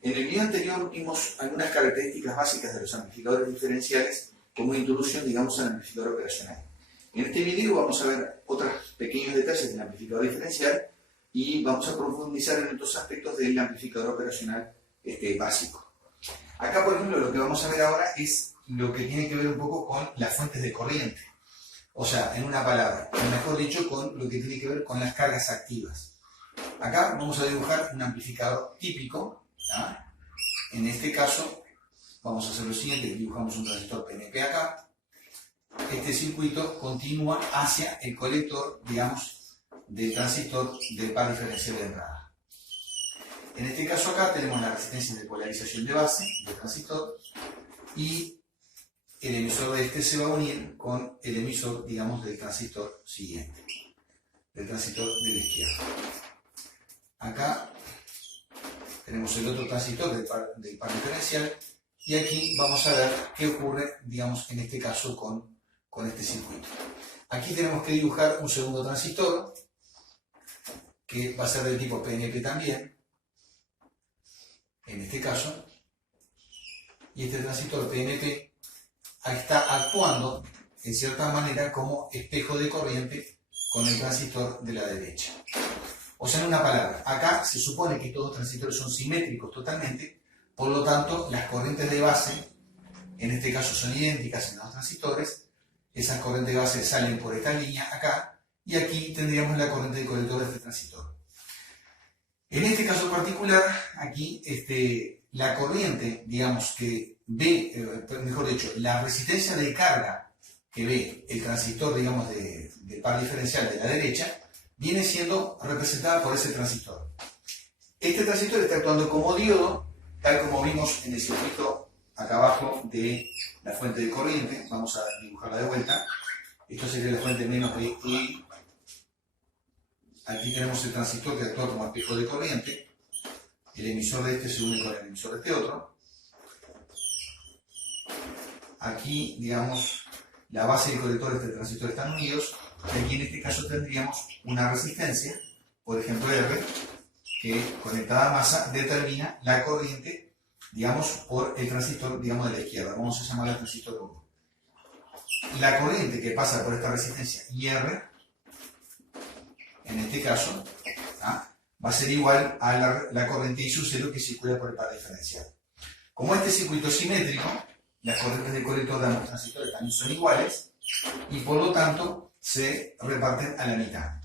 En el video anterior vimos algunas características básicas de los amplificadores diferenciales como introducción, digamos, al amplificador operacional. En este video vamos a ver otros pequeños detalles del amplificador diferencial y vamos a profundizar en otros aspectos del amplificador operacional básico. Acá, por ejemplo, lo que vamos a ver ahora es lo que tiene que ver un poco con las fuentes de corriente. O sea, en una palabra, o mejor dicho, con lo que tiene que ver con las cargas activas. Acá vamos a dibujar un amplificador típico. ¿Ah? En este caso, vamos a hacer lo siguiente: dibujamos un transistor PNP acá. Este circuito continúa hacia el colector, digamos, del transistor de par diferencial de entrada. En este caso acá tenemos la resistencia de polarización de base del transistor y el emisor de este se va a unir con el emisor, digamos, del transistor siguiente, del transistor de la izquierda. Acá tenemos el otro transistor del par diferencial y aquí vamos a ver qué ocurre, digamos, en este caso con este circuito. Aquí tenemos que dibujar un segundo transistor que va a ser del tipo PNP también, en este caso, y este transistor PNP está actuando en cierta manera como espejo de corriente con el transistor de la derecha. O sea, en una palabra, acá se supone que todos los transistores son simétricos totalmente, por lo tanto, las corrientes de base, en este caso, son idénticas en los transistores. Esas corrientes de base salen por esta línea acá, y aquí tendríamos la corriente de colector de este transistor. En este caso particular, aquí, la corriente, digamos, que ve, mejor dicho, la resistencia de carga que ve el transistor, digamos, de par diferencial de la derecha, viene siendo representada por ese transistor. Este transistor está actuando como diodo, tal como vimos en el circuito acá abajo de la fuente de corriente. Vamos a dibujarla de vuelta. Esto sería la fuente menos de I. Aquí tenemos el transistor que actúa como espejo de corriente. El emisor de este se une con el emisor de este otro. Aquí, digamos, la base y el colector de este transistor están unidos. Y aquí en este caso tendríamos una resistencia, por ejemplo R, que conectada a masa determina la corriente, digamos, por el transistor, digamos, de la izquierda. Vamos a llamarla transistor 1. La corriente que pasa por esta resistencia IR, en este caso, va a ser igual a la corriente I sub 0 que circula por el par diferencial. Como este circuito es simétrico, las corrientes del colector de ambos transistores también son iguales y por lo tanto se reparten a la mitad.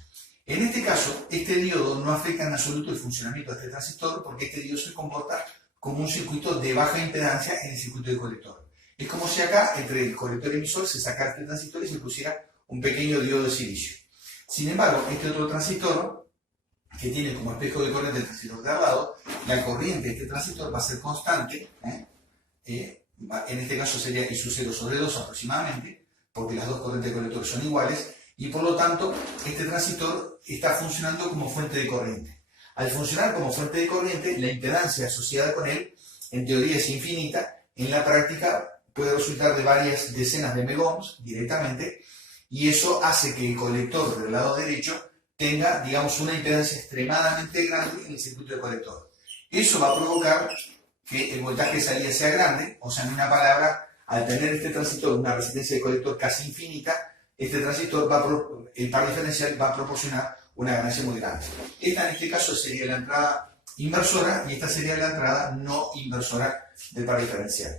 En este caso, este diodo no afecta en absoluto el funcionamiento de este transistor porque este diodo se comporta como un circuito de baja impedancia en el circuito de colector. Es como si acá, entre el colector y emisor, se sacara este transistor y se pusiera un pequeño diodo de silicio. Sin embargo, este otro transistor, que tiene como espejo de corriente el transistor de al lado, la corriente de este transistor va a ser constante, en este caso sería I sub 0 sobre 2 aproximadamente, porque las dos corrientes de colector son iguales, y por lo tanto, este transistor está funcionando como fuente de corriente. Al funcionar como fuente de corriente, la impedancia asociada con él, en teoría es infinita, en la práctica puede resultar de varias decenas de megohms directamente, y eso hace que el colector del lado derecho tenga, digamos, una impedancia extremadamente grande en el circuito de colector. Eso va a provocar que el voltaje de salida sea grande, o sea, en una palabra, al tener este transistor una resistencia de colector casi infinita, este transistor, el par diferencial, va a proporcionar una ganancia muy grande. Esta en este caso sería la entrada inversora y esta sería la entrada no inversora del par diferencial.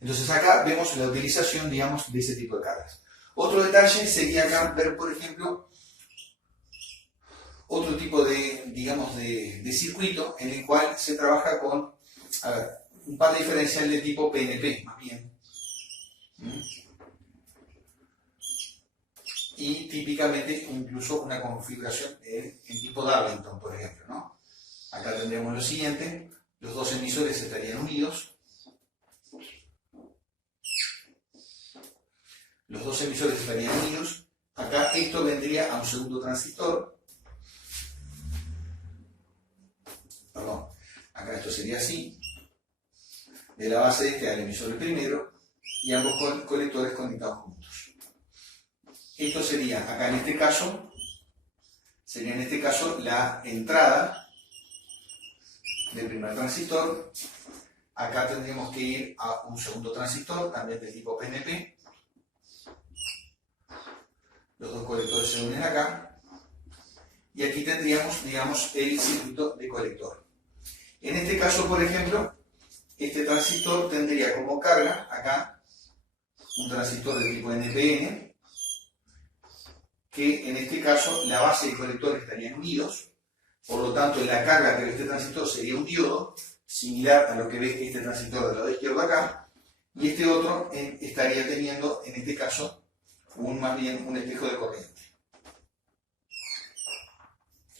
Entonces acá vemos la utilización, digamos, de ese tipo de cargas. Otro detalle sería acá ver, por ejemplo, otro tipo de, digamos, de circuito en el cual se trabaja con, un par diferencial de tipo PNP, más bien. Y típicamente incluso una configuración en tipo Darlington, por ejemplo, ¿no? Acá tendríamos lo siguiente: los dos emisores estarían unidos. Los dos emisores estarían unidos. Acá esto vendría a un segundo transistor. Perdón, acá esto sería así. De la base de este al emisor el primero y ambos colectores conectados juntos. Esto sería, acá en este caso, sería en este caso la entrada del primer transistor. Acá tendríamos que ir a un segundo transistor, también de tipo PNP. Los dos colectores se unen acá. Y aquí tendríamos, digamos, el circuito de colector. En este caso, por ejemplo, este transistor tendría como carga acá un transistor de tipo NPN, que en este caso la base y el colector estarían unidos. Por lo tanto, la carga que ve este transistor sería un diodo, similar a lo que ve este transistor del lado izquierdo acá, y este otro estaría teniendo, en este caso, más bien un espejo de corriente.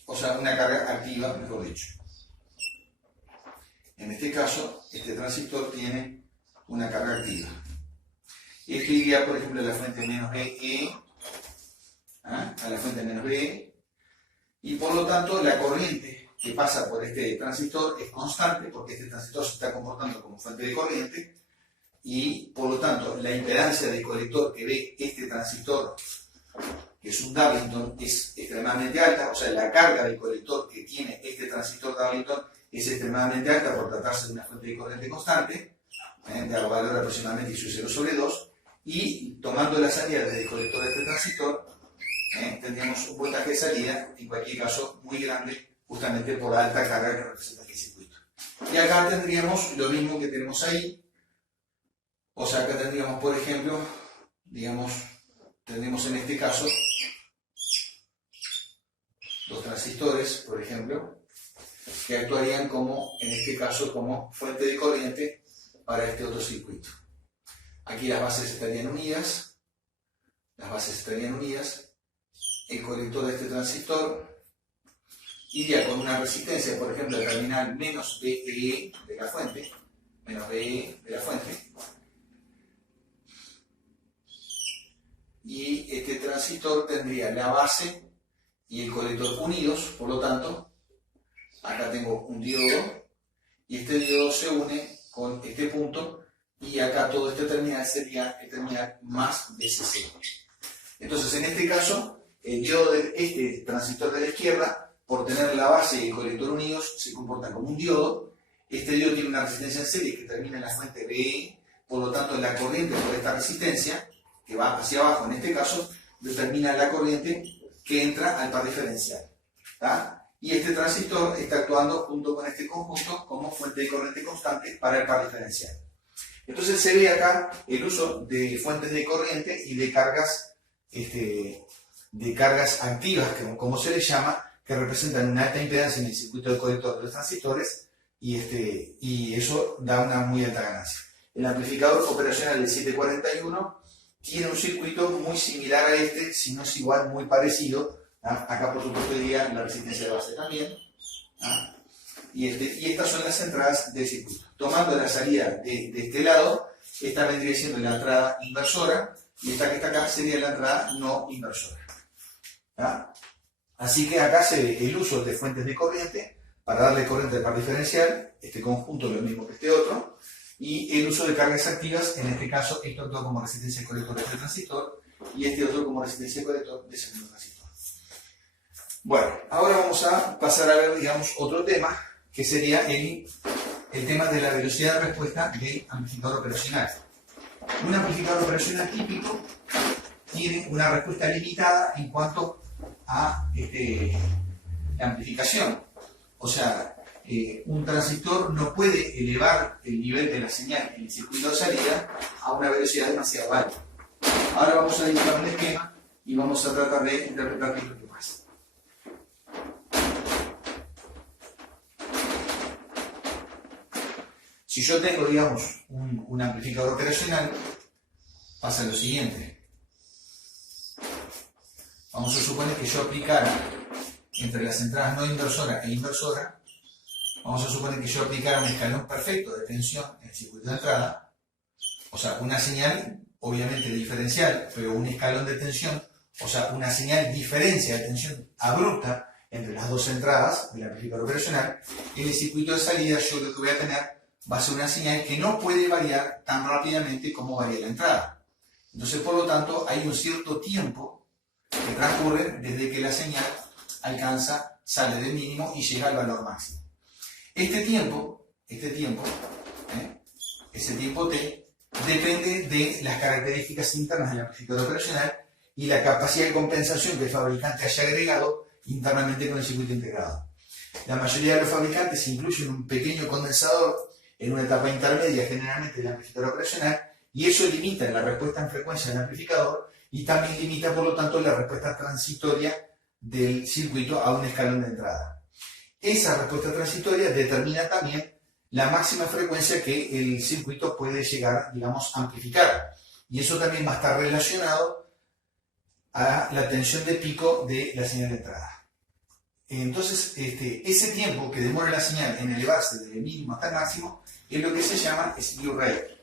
O sea, una carga activa, mejor dicho. En este caso, este transistor tiene una carga activa. Este iría, por ejemplo, a la fuente menos BE, a la fuente menos BE, y por lo tanto la corriente que pasa por este transistor es constante, porque este transistor se está comportando como fuente de corriente, y por lo tanto la impedancia del colector que ve este transistor, que es un Darlington, es extremadamente alta. O sea, la carga del colector que tiene este transistor Darlington es extremadamente alta por tratarse de una fuente de corriente constante, de valor aproximadamente I/0/2, y tomando la salida desde el colector de este transistor, tendríamos un voltaje de salida, en cualquier caso muy grande, justamente por la alta carga que representa este circuito. Y acá tendríamos lo mismo que tenemos ahí. O sea, acá tendríamos, por ejemplo, digamos, tendríamos en este caso dos transistores, por ejemplo, que actuarían como, en este caso, como fuente de corriente para este otro circuito. Aquí las bases estarían unidas, el colector de este transistor iría con una resistencia, por ejemplo, al terminal menos BE de la fuente, y este transistor tendría la base y el colector unidos. Por lo tanto, acá tengo un diodo, y este diodo se une con este punto, y acá todo este terminal sería el terminal más BC0. Entonces, en este caso, el diodo de este transistor de la izquierda, por tener la base y el colector unidos, se comporta como un diodo. Este diodo tiene una resistencia en serie que termina en la fuente BE, por lo tanto la corriente por esta resistencia, que va hacia abajo en este caso, determina la corriente que entra al par diferencial. Y este transistor está actuando junto con este conjunto como fuente de corriente constante para el par diferencial. Entonces se ve acá el uso de fuentes de corriente y de cargas activas, como se les llama, que representan una alta impedancia en el circuito de colector de los transistores, y eso da una muy alta ganancia. El amplificador operacional del 741 tiene un circuito muy similar a este, si no es igual, muy parecido. Acá por supuesto iría la resistencia de base también. Y estas son las entradas del circuito. Tomando la salida de este lado, esta vendría siendo la entrada inversora, y esta que está acá sería la entrada no inversora. Así que acá se ve el uso de fuentes de corriente para darle corriente al par diferencial, este conjunto lo mismo que este otro, y el uso de cargas activas. En este caso, esto actúa como resistencia de colector de este transistor, y este otro como resistencia de colector de ese mismo transistor. Bueno, ahora vamos a pasar a ver, digamos, otro tema, que sería el tema de la velocidad de respuesta del amplificador operacional. Un amplificador operacional típico tiene una respuesta limitada en cuanto a la amplificación. O sea, un transistor no puede elevar el nivel de la señal en el circuito de salida a una velocidad demasiado alta. Ahora vamos a dibujar un esquema y vamos a tratar de interpretar qué es lo que pasa. Si yo tengo, digamos, un amplificador operacional, pasa lo siguiente. Vamos a suponer que yo aplicara entre las entradas no inversora e inversora, vamos a suponer que yo aplicara un escalón perfecto de tensión en el circuito de entrada, o sea, una señal obviamente diferencial, pero un escalón de tensión, o sea, una señal diferencia de tensión abrupta entre las dos entradas del amplificador operacional. En el circuito de salida yo lo que voy a tener va a ser una señal que no puede variar tan rápidamente como varía la entrada. Entonces, por lo tanto, hay un cierto tiempo que transcurre desde que la señal sale del mínimo y llega al valor máximo. ese tiempo T, depende de las características internas del amplificador operacional y la capacidad de compensación que el fabricante haya agregado internamente con el circuito integrado. La mayoría de los fabricantes incluyen un pequeño condensador en una etapa intermedia, generalmente del amplificador operacional, y eso limita la respuesta en frecuencia del amplificador y también limita, por lo tanto, la respuesta transitoria del circuito a un escalón de entrada. Esa respuesta transitoria determina también la máxima frecuencia que el circuito puede llegar, digamos, a amplificar. Y eso también va a estar relacionado a la tensión de pico de la señal de entrada. Entonces, ese tiempo que demora la señal en elevarse del mínimo hasta el máximo es lo que se llama slew rate.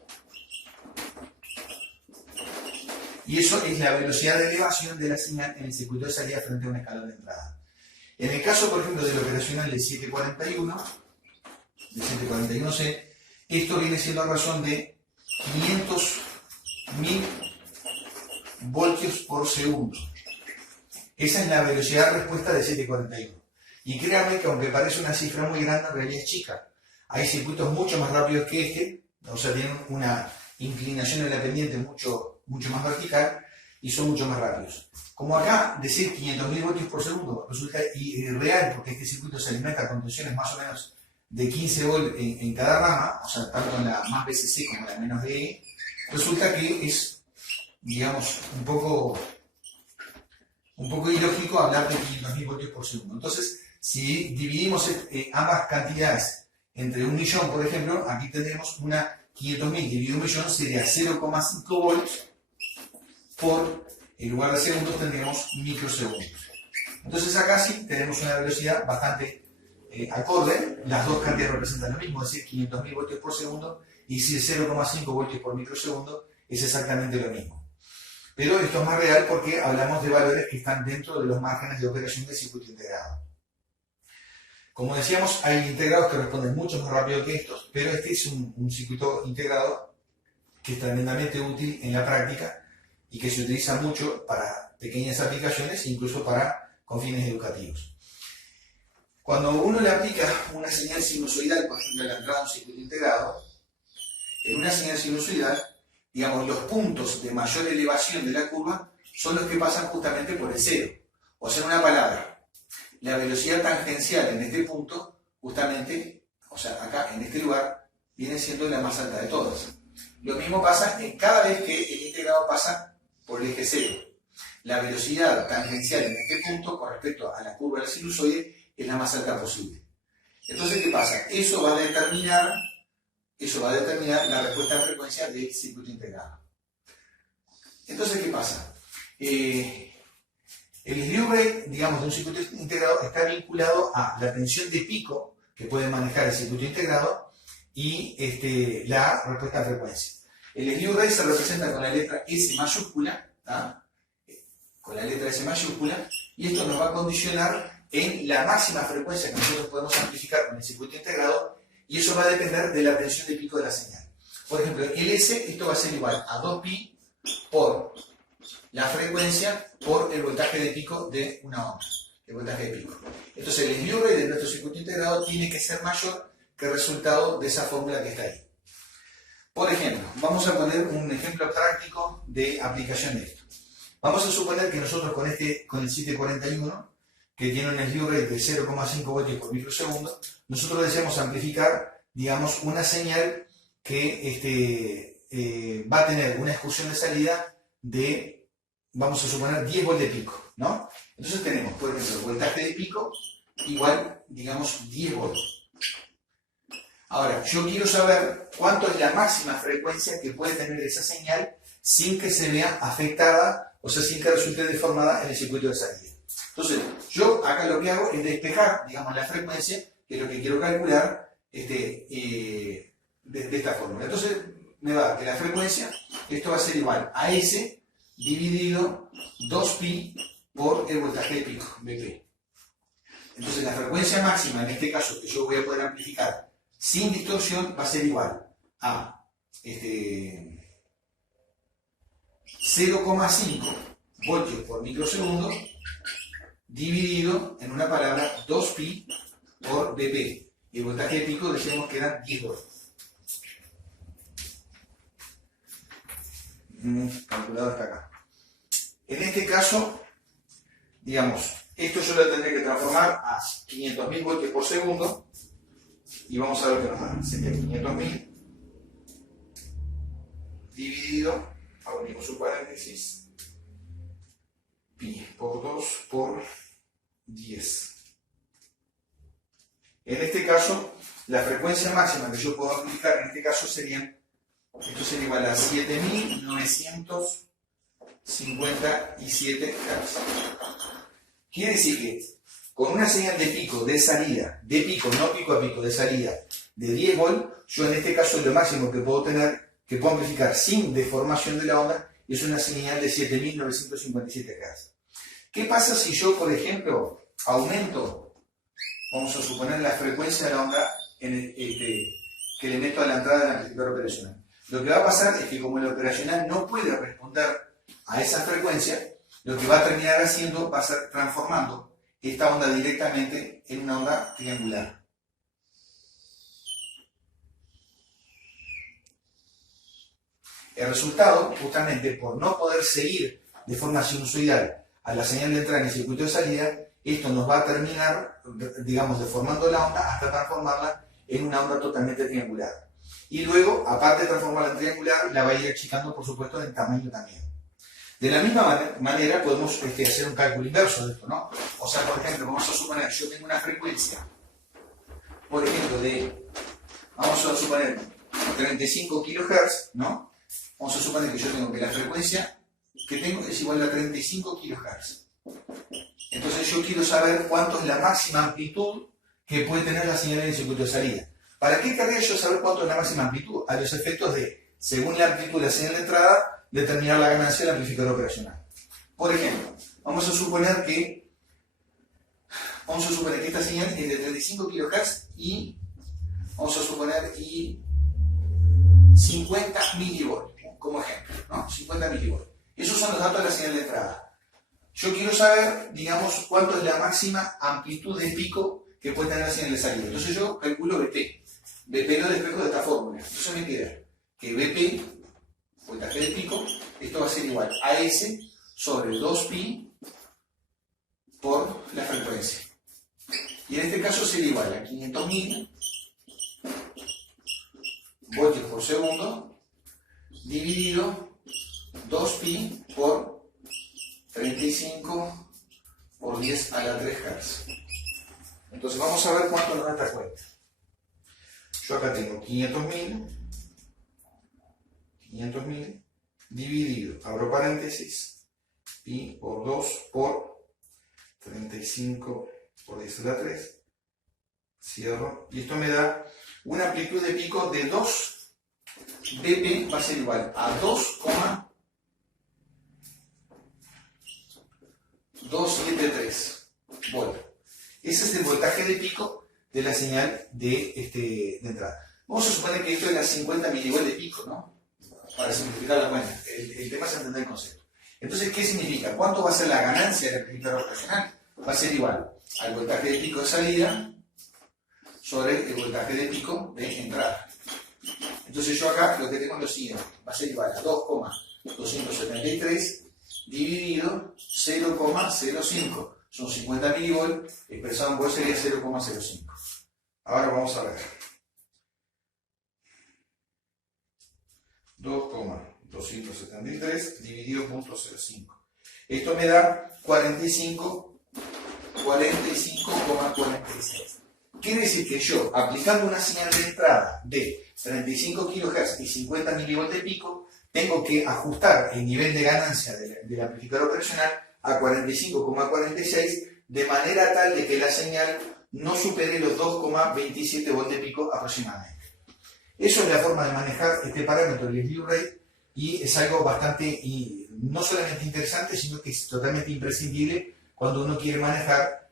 Y eso es la velocidad de elevación de la señal en el circuito de salida frente a un escalón de entrada. En el caso, por ejemplo, del operacional del 741C, esto viene siendo a razón de 500.000 voltios por segundo. Esa es la velocidad de respuesta del 741. Y créanme que aunque parece una cifra muy grande, en realidad es chica. Hay circuitos mucho más rápidos que este, o sea, tienen una inclinación en la pendiente mucho más vertical y son mucho más rápidos. Como acá, decir 500.000 voltios por segundo resulta irreal porque este circuito se alimenta con tensiones más o menos de 15 volt en cada rama, o sea, tanto en la más BCC como en la menos DE, resulta que es, digamos, un poco ilógico hablar de 500.000 voltios por segundo. Entonces, si dividimos ambas cantidades entre 1.000.000, por ejemplo, aquí tendremos una 500.000 dividido 1.000.000 sería 0,5 volts por, en lugar de segundos, tendríamos microsegundos. Entonces acá sí tenemos una velocidad bastante acorde, las dos cantidades representan lo mismo, es decir, 500.000 voltios por segundo, y si es 0,5 voltios por microsegundo, es exactamente lo mismo. Pero esto es más real porque hablamos de valores que están dentro de los márgenes de operación del circuito integrado. Como decíamos, hay integrados que responden mucho más rápido que estos, pero este es un circuito integrado que es tremendamente útil en la práctica y que se utiliza mucho para pequeñas aplicaciones, incluso con fines educativos. Cuando uno le aplica una señal sinusoidal, por ejemplo, a la entrada de un circuito integrado, en una señal sinusoidal, digamos, los puntos de mayor elevación de la curva son los que pasan justamente por el cero. O sea, en una palabra, la velocidad tangencial en este punto, justamente, o sea, acá, en este lugar, viene siendo la más alta de todas. Lo mismo pasa en cada vez que el integrado pasa por el eje cero. La velocidad tangencial en este punto, con respecto a la curva del sinusoide, es la más alta posible. Entonces, ¿qué pasa? Eso va a determinar la respuesta de frecuencia del circuito integrado. Entonces, ¿qué pasa? El slew rate, digamos, de un circuito integrado está vinculado a la tensión de pico que puede manejar el circuito integrado y la respuesta de frecuencia. El slew rate se representa con la letra S mayúscula, ¿tá? Con la letra S mayúscula, y esto nos va a condicionar en la máxima frecuencia que nosotros podemos amplificar con el circuito integrado, y eso va a depender de la tensión de pico de la señal. Por ejemplo, el S, esto va a ser igual a 2pi por la frecuencia por el voltaje de pico de una onda, el voltaje de pico. Entonces el slew rate de nuestro circuito integrado tiene que ser mayor que el resultado de esa fórmula que está ahí. Por ejemplo, vamos a poner un ejemplo práctico de aplicación de esto. Vamos a suponer que nosotros con el 741, que tiene un slew rate de 0,5 voltios por microsegundo, nosotros deseamos amplificar, digamos, una señal que va a tener una excursión de salida de, vamos a suponer, 10 volts de pico, ¿no? Entonces tenemos, por ejemplo, el voltaje de pico igual, digamos, 10 volts. Ahora, yo quiero saber cuánto es la máxima frecuencia que puede tener esa señal sin que se vea afectada, o sea, sin que resulte deformada en el circuito de salida. Entonces, yo acá lo que hago es despejar, digamos, la frecuencia, que es lo que quiero calcular, de esta fórmula. Entonces, me va a dar que la frecuencia, esto va a ser igual a S dividido 2pi por el voltaje de pico, Vp. Entonces, la frecuencia máxima, en este caso, que yo voy a poder amplificar sin distorsión, va a ser igual a 0,5 voltios por microsegundo dividido, en una palabra, 2pi por Vp. y el voltaje de pico decíamos que eran 10 volts. Calculador está acá. En este caso, digamos, esto yo lo tendré que transformar a 500.000 voltios por segundo y vamos a ver qué nos da. Sería 500.000 dividido, abrimos un paréntesis, pi por 2 por 10. En este caso, la frecuencia máxima que yo puedo aplicar en este caso sería, esto sería igual a 7.957 Hz. Quiere decir que con una señal de pico de salida, de pico, no pico a pico, de salida, de 10 volts, yo en este caso lo máximo que puedo tener, que puedo amplificar sin deformación de la onda, es una señal de 7.957 Hz. ¿Qué pasa si yo, por ejemplo, aumento, vamos a suponer, la frecuencia de la onda que le meto a la entrada del amplificador operacional? Lo que va a pasar es que como el operacional no puede responder a esa frecuencia, lo que va a terminar haciendo va a ser transformando esta onda directamente en una onda triangular. El resultado, justamente por no poder seguir de forma sinusoidal a la señal de entrada en el circuito de salida, esto nos va a terminar, digamos, deformando la onda hasta transformarla en una onda totalmente triangular. Y luego, aparte de transformarla en triangular, la va a ir achicando, por supuesto, en tamaño también. De la misma manera podemos hacer un cálculo inverso de esto, ¿no? O sea, por ejemplo, vamos a suponer que yo tengo una frecuencia, por ejemplo, vamos a suponer 35 kHz, ¿no? Vamos a suponer que yo tengo que la frecuencia que tengo es igual a 35 kHz. Entonces yo quiero saber cuánto es la máxima amplitud que puede tener la señal en el circuito de salida. ¿Para qué querría yo saber cuánto es la máxima amplitud? A los efectos de, según la amplitud de la señal de entrada, determinar la ganancia del amplificador operacional. Por ejemplo, vamos a suponer que esta señal es de 35 kHz y vamos a suponer 50 milivolts, como ejemplo, ¿no? 50 milivolts. Esos son los datos de la señal de entrada. Yo quiero saber, digamos, cuánto es la máxima amplitud de pico que puede tener la señal de salida. Entonces yo calculo BP. BP lo despejo de esta fórmula. Entonces me queda que BP, voltaje de pico, esto va a ser igual a S sobre 2pi por la frecuencia. Y en este caso sería igual a 500.000 voltios por segundo dividido 2pi por 35 por 10 a la 3 Hz. Entonces vamos a ver cuánto nos da esta cuenta. Yo acá tengo 500.000 dividido, abro paréntesis, pi por 2 por 35 por 10 a la 3, cierro, y esto me da una amplitud de pico de 2 dp, va a ser igual a 2,273 volts. Ese es el voltaje de pico de la señal de entrada. Vamos a suponer que esto es la 50 milivolts de pico, ¿no? Para simplificar la cuenta. El tema es entender el concepto. Entonces, ¿qué significa? ¿Cuánto va a ser la ganancia del amplificador operacional? Va a ser igual al voltaje de pico de salida sobre el voltaje de pico de entrada. Entonces yo acá lo que tengo es lo siguiente. Va a ser igual a 2,273 dividido 0,05. Son 50 milivolts, expresado en volt sería 0,05. Ahora vamos a ver. 2,273 dividido 0,05. Esto me da 45,46. Quiere decir que yo, aplicando una señal de entrada de 35 kHz y 50 milivolts de pico, tengo que ajustar el nivel de ganancia del amplificador operacional a 45,46 de manera tal de que la señal no supere los 2,27 volts de pico aproximadamente. Eso es la forma de manejar este parámetro del slew rate y es algo bastante, no solamente interesante, sino que es totalmente imprescindible cuando uno quiere manejar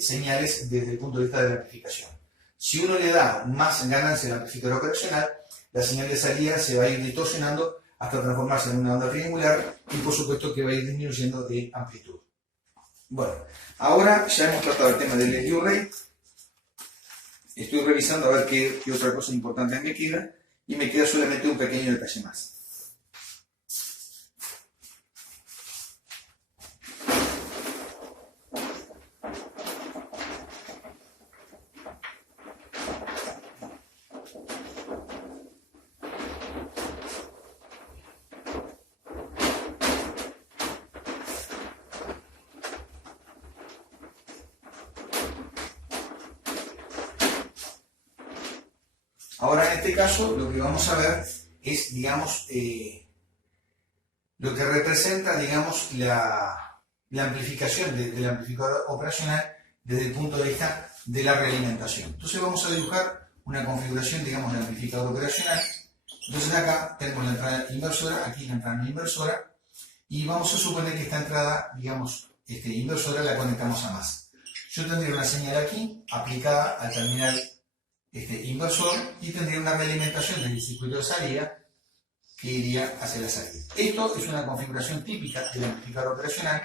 señales desde el punto de vista de la amplificación. Si uno le da más ganancia al amplificador operacional, la señal de salida se va a ir distorsionando hasta transformarse en una onda triangular y por supuesto que va a ir disminuyendo de amplitud. Bueno, ahora ya hemos tratado el tema del slew rate Estoy revisando a ver qué otra cosa importante me queda, y me queda solamente un pequeño detalle más. Ahora, en este caso, lo que vamos a ver es, digamos, lo que representa, digamos, la amplificación del amplificador operacional desde el punto de vista de la realimentación. Entonces vamos a dibujar una configuración, digamos, del amplificador operacional. Entonces acá tenemos la entrada inversora, aquí la entrada no inversora, y vamos a suponer que esta entrada, digamos, inversora la conectamos a más. Yo tendría una señal aquí aplicada al terminal inversor, y tendría una realimentación del circuito de salida que iría hacia la salida. Esto es una configuración típica del amplificador operacional,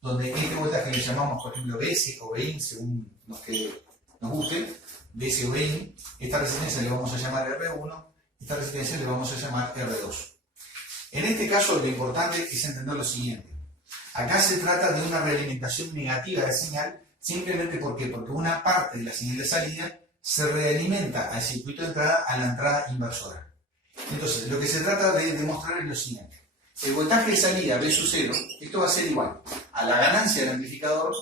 donde este voltaje le llamamos, por ejemplo, BS o BIN, según los que nos guste, BS o BIN. Esta resistencia le vamos a llamar R1, esta resistencia le vamos a llamar R2. En este caso, lo importante es entender lo siguiente. Acá se trata de una realimentación negativa de señal, simplemente porque una parte de la señal de salida se realimenta al circuito de entrada a la entrada inversora. Entonces, lo que se trata de demostrar es lo siguiente. El voltaje de salida B sub 0, esto va a ser igual a la ganancia del amplificador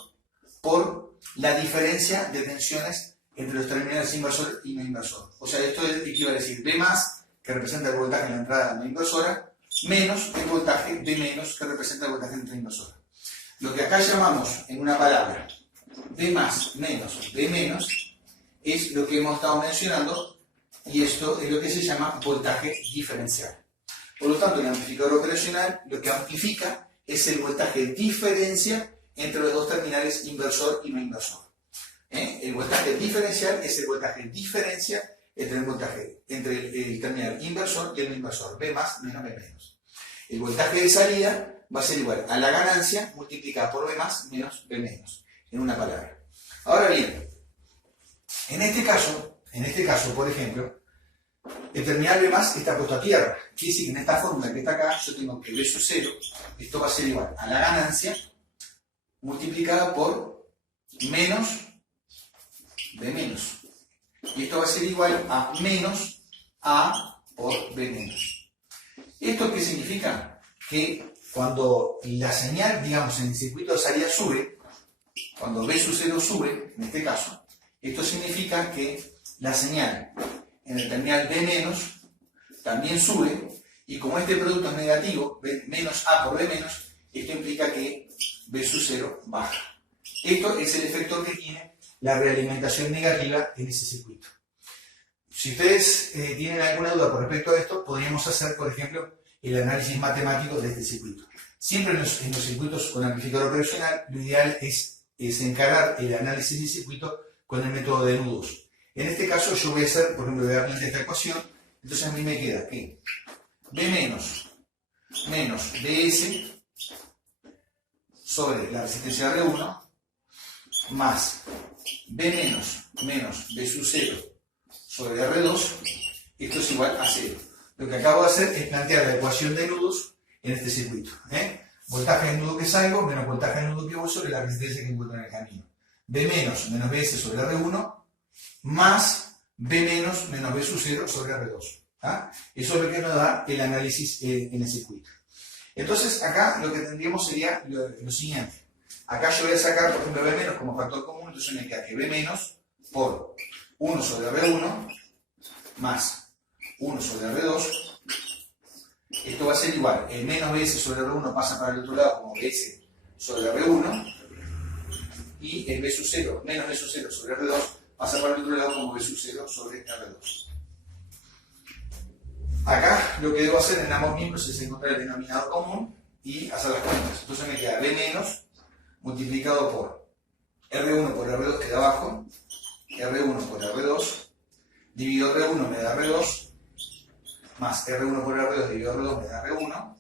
por la diferencia de tensiones entre los terminales inversor y no inversor. O sea, esto equivale a decir B más, que representa el voltaje en la entrada no inversora, menos el voltaje B menos, que representa el voltaje en la entrada inversora. Lo que acá llamamos, en una palabra, B más menos B menos, es lo que hemos estado mencionando, y esto es lo que se llama voltaje diferencial. Por lo tanto, el amplificador operacional lo que amplifica es el voltaje diferencia entre los dos terminales inversor y no inversor. El voltaje diferencial es el voltaje diferencia entre el terminal inversor y el no inversor, B más menos B menos. El voltaje de salida va a ser igual a la ganancia multiplicada por B más menos B menos, en una palabra. Ahora bien, en este caso, por ejemplo, el terminal B más está puesto a tierra. Quiere decir que en esta fórmula que está acá, yo tengo que B sub 0, esto va a ser igual a la ganancia multiplicada por menos B menos. Y esto va a ser igual a menos A por B menos. ¿Esto qué significa? Que cuando la señal, digamos, en el circuito de salida sube, cuando B sub 0 sube, en este caso, esto significa que la señal en el terminal B menos también sube, y como este producto es negativo, menos A por B menos, esto implica que B sub 0 baja. Esto es el efecto que tiene la realimentación negativa en ese circuito. Si ustedes tienen alguna duda con respecto a esto, podríamos hacer, por ejemplo, el análisis matemático de este circuito. Siempre en los circuitos con amplificador operacional, lo ideal es encarar el análisis del circuito con el método de nudos. En este caso yo voy a hacer, por ejemplo, voy a darle esta ecuación, entonces a mí me queda que B menos BS sobre la resistencia R1 más B menos B sub 0 sobre R2, esto es igual a 0. Lo que acabo de hacer es plantear la ecuación de nudos en este circuito. Voltaje del nudo que salgo menos voltaje del nudo que voy sobre la resistencia que encuentro en el camino. B menos BS sobre R1 más B menos B sub 0 sobre R2. Eso es lo que nos da el análisis en el circuito. Entonces acá lo que tendríamos sería lo siguiente. Acá yo voy a sacar, por ejemplo, B menos como factor común, entonces me queda que B menos por 1 sobre R1 más 1 sobre R2. Esto va a ser igual, el menos BS sobre R1 pasa para el otro lado como BS sobre R1, y el B sub 0, menos B sub 0 sobre R2 pasa para el otro lado como B sub 0 sobre R2. Acá lo que debo hacer en ambos miembros es encontrar el denominador común y hacer las cuentas. Entonces me queda B menos multiplicado por R1 por R2 queda abajo, R1 por R2, dividido R1 me da R2, más R1 por R2 dividido R2 me da R1.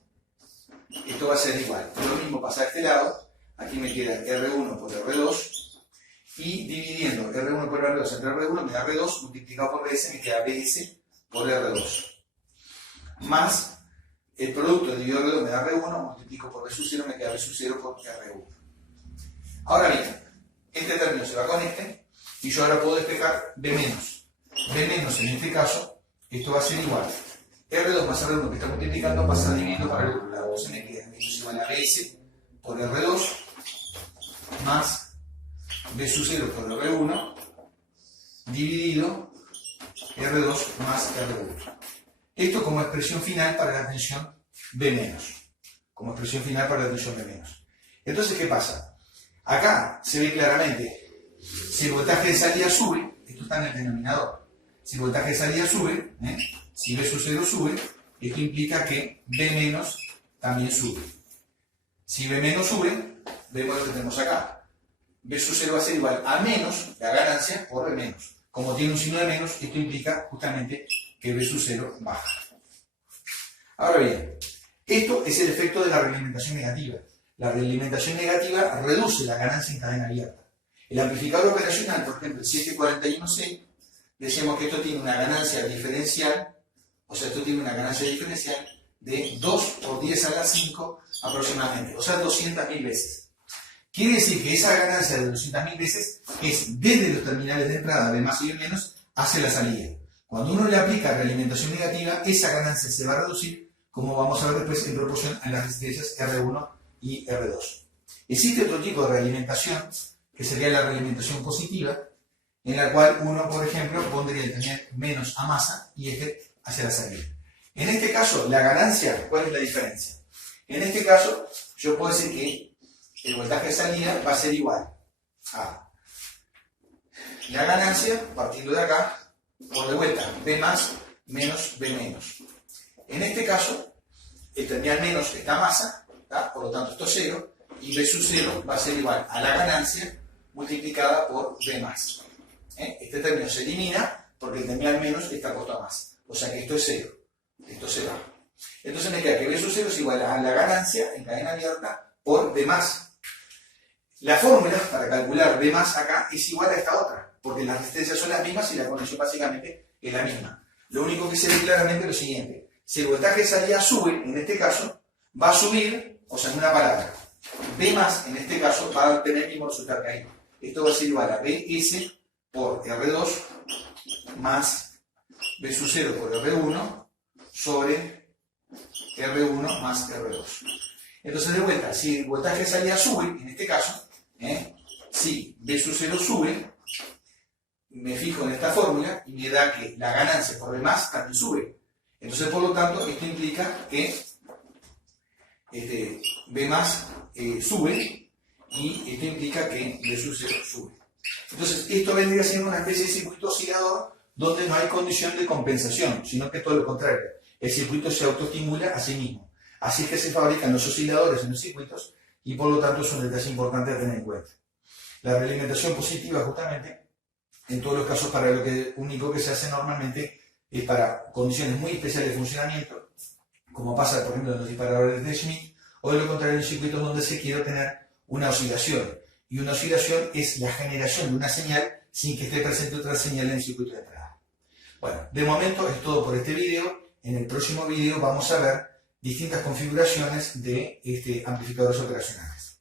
Esto va a ser igual. Lo mismo pasa a este lado, aquí me queda R1 por R2, y dividiendo R1 por R2 entre R1 me da R2 multiplicado por BS me queda BS por R2 más el producto dividido R2 me da R1 multiplico por B sub 0 me queda B sub 0 por R1. Ahora bien, este término se va con este y yo ahora puedo despejar B menos. B menos en este caso, esto va a ser igual. R2 más R1 que está multiplicando pasa a dividirlo para el otro lado. Entonces me queda esto es igual a BS por R2 más B sub 0 por R1 dividido R2 más R1. Esto como expresión final para la tensión B-. Como expresión final para la tensión B-. Entonces, ¿qué pasa? Acá se ve claramente, si el voltaje de salida sube, esto está en el denominador, si el voltaje de salida sube, si B sub 0 sube, esto implica que B- también sube. Si B- sube, vemos lo que tenemos acá. B sub 0 va a ser igual a menos la ganancia por B-. Como tiene un signo de menos, esto implica justamente que B sub 0 baja. Ahora bien, esto es el efecto de la realimentación negativa. La realimentación negativa reduce la ganancia en cadena abierta. El amplificador operacional, por ejemplo, el 741C, decíamos que esto tiene una ganancia diferencial, o sea, esto tiene una ganancia diferencial de 2 por 10 a la 5 aproximadamente, o sea, 200.000 veces. Quiere decir que esa ganancia de 200.000 veces es desde los terminales de entrada, B más y B menos, hacia la salida. Cuando uno le aplica realimentación negativa, esa ganancia se va a reducir, como vamos a ver después, en proporción a las resistencias R1 y R2. Existe otro tipo de realimentación, que sería la realimentación positiva, en la cual uno, por ejemplo, pondría el terminal menos a masa y este hacia la salida. En este caso, la ganancia, ¿cuál es la diferencia? En este caso, yo puedo decir que el voltaje de salida va a ser igual a la ganancia, partiendo de acá, por de vuelta, B más menos B menos. En este caso, el terminal menos está masa, ¿tá? Por lo tanto esto es 0, y B sub 0 va a ser igual a la ganancia multiplicada por B más. Este término se elimina porque el terminal menos está opuesto a más. O sea que esto es 0, esto se va. Entonces me queda que B sub 0 es igual a la ganancia en cadena abierta por B más. La fórmula para calcular B más acá es igual a esta otra, porque las resistencias son las mismas y la conexión básicamente es la misma. Lo único que se ve claramente es lo siguiente. Si el voltaje de salida sube, en este caso, va a subir, o sea, en una palabra, B más, en este caso, va a obtener el mismo resultado que hay. Esto va a ser igual a BS por R2 más B sub 0 por R1 sobre R1 más R2. Entonces, de vuelta, si el voltaje de salida sube, en este caso, si B sub 0 sube, me fijo en esta fórmula y me da que la ganancia por B más también sube. Entonces, por lo tanto, esto implica que B más sube y esto implica que B sub 0 sube. Entonces, esto vendría siendo una especie de circuito oscilador donde no hay condición de compensación, sino que todo lo contrario. El circuito se autoestimula a sí mismo. Así es que se fabrican los osciladores en los circuitos y por lo tanto es un detalle importante a tener en cuenta. La realimentación positiva, justamente, en todos los casos, para lo único que se hace normalmente es para condiciones muy especiales de funcionamiento, como pasa, por ejemplo, en los disparadores de Schmitt, o de lo contrario en circuitos donde se quiere obtener una oscilación. Y una oscilación es la generación de una señal sin que esté presente otra señal en el circuito de entrada. Bueno, de momento es todo por este video. En el próximo video vamos a ver distintas configuraciones de amplificadores operacionales.